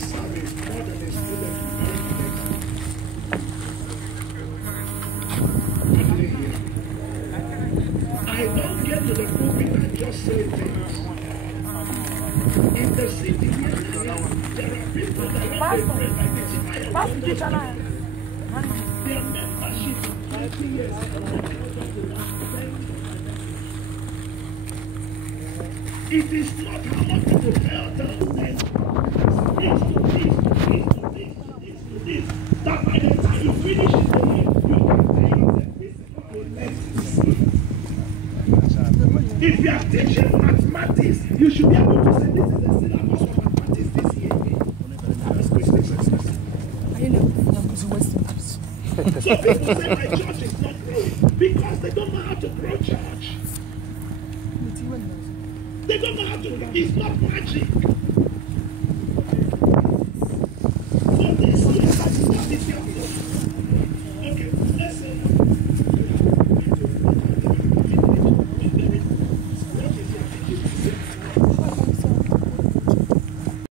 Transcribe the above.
service more than a student. I don't get to the pulpit and just say things. In the city where I am, there are people that when they pray like this, their membership is 20 years. It is not how much people tell them this to this, that by the time you finish it, you can tell that this is not a lesson. If you are teaching mathematics, you should be able to say this is the syllabus of mathematics this year. So people say my church is not growing because they don't know how to grow church. They don't know how to. It's not magic.